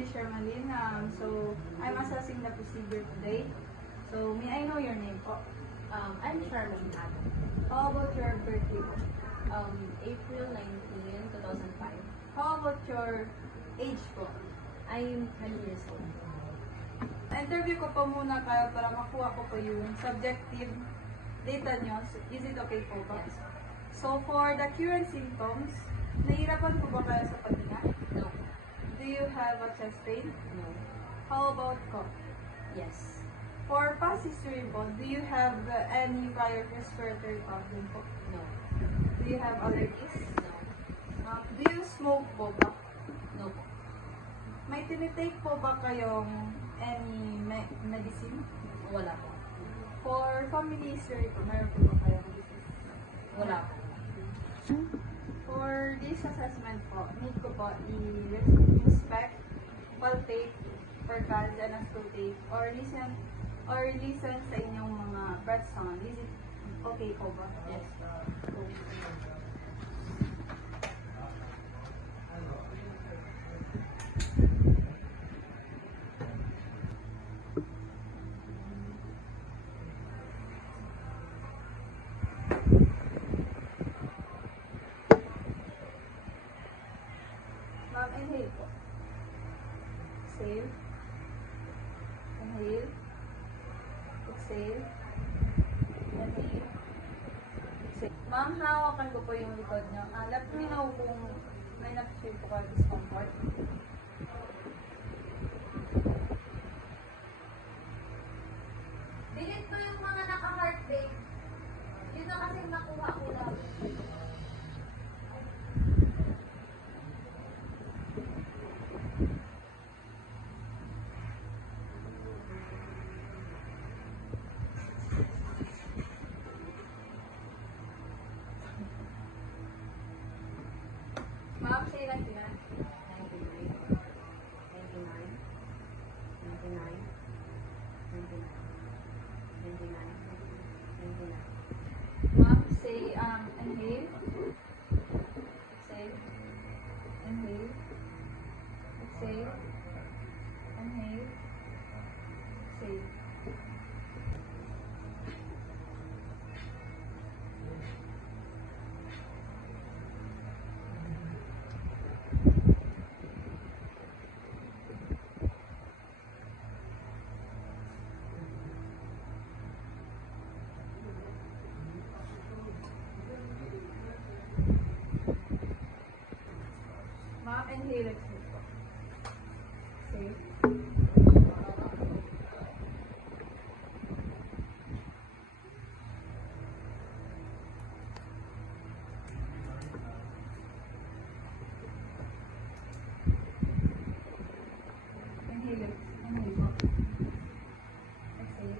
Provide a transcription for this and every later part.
name is Shermaline. So, I'm assessing the procedure today. So, may I know your name po? I'm Charmaine Adam. How about your birthday po? April 19, 2005. How about your age po? I'm 20 years old. Interview ko po muna kayo para makuha ko po yung subjective data nyo. So, is it okay po ba? Yes. So, for the current symptoms, nahihirapan po ba kayo sa paghinga? No. Do you have a chest pain? No. How about cough? Yes. For past history po, do you have any prior respiratory problem po? No. Do you have allergies? No. Do you smoke po ba? No po. May tinitake po ba kayong any medicine? Wala po. For family history po, mayroon po ba kayong disease? Wala po. For this assessment po, need ko po i-inspect, palpate, percans, and auscultate, or listen sa inyong mga breath sound. Is it okay po ba? Yes. Ma'am, inhale po. Exhale. Inhale. Exhale. Inhale. Exhale. Ma'am, hawakan ko po yung likod niyo. Let me know kung may na-feel po kayo discomfort. Delete mo yung mga naka-heart rate. Yun na kasi nakuha ko lang. Ma'am, say lang sila. 99. 99. 99. 99. 99. 99. Ma'am, say inhale. Exhale. Inhale. Exhale. Inhale. Exhale. Ma'am, inhale, exhale po. Exhale. Inhale, inhale po. Exhale.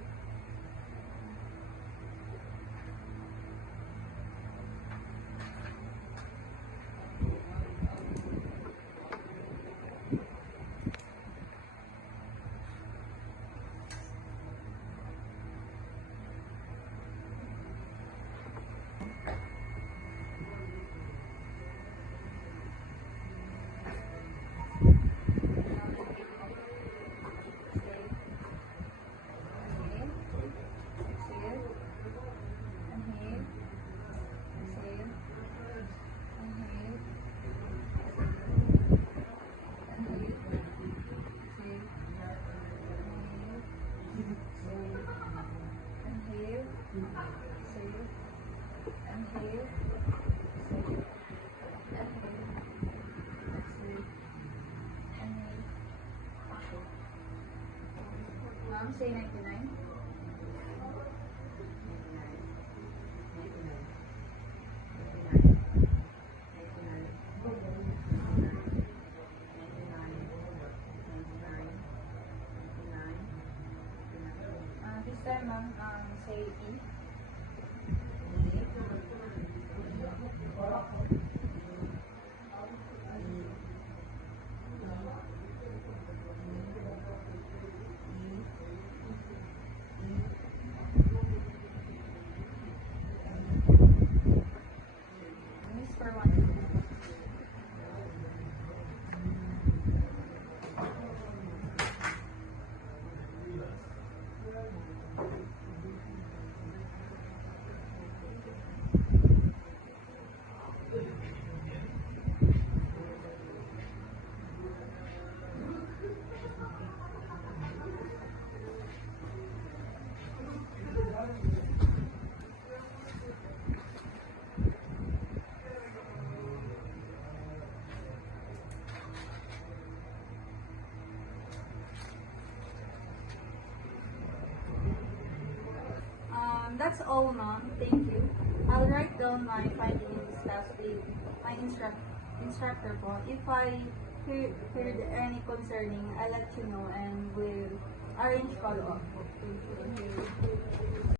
Ma'am, say 99. 99. This time, ma'am, say E. That's all, ma'am. Thank you. I'll write down my findings last with my instructor po. If I heard any concerning, I'll let you know and will arrange follow-up. Thank you.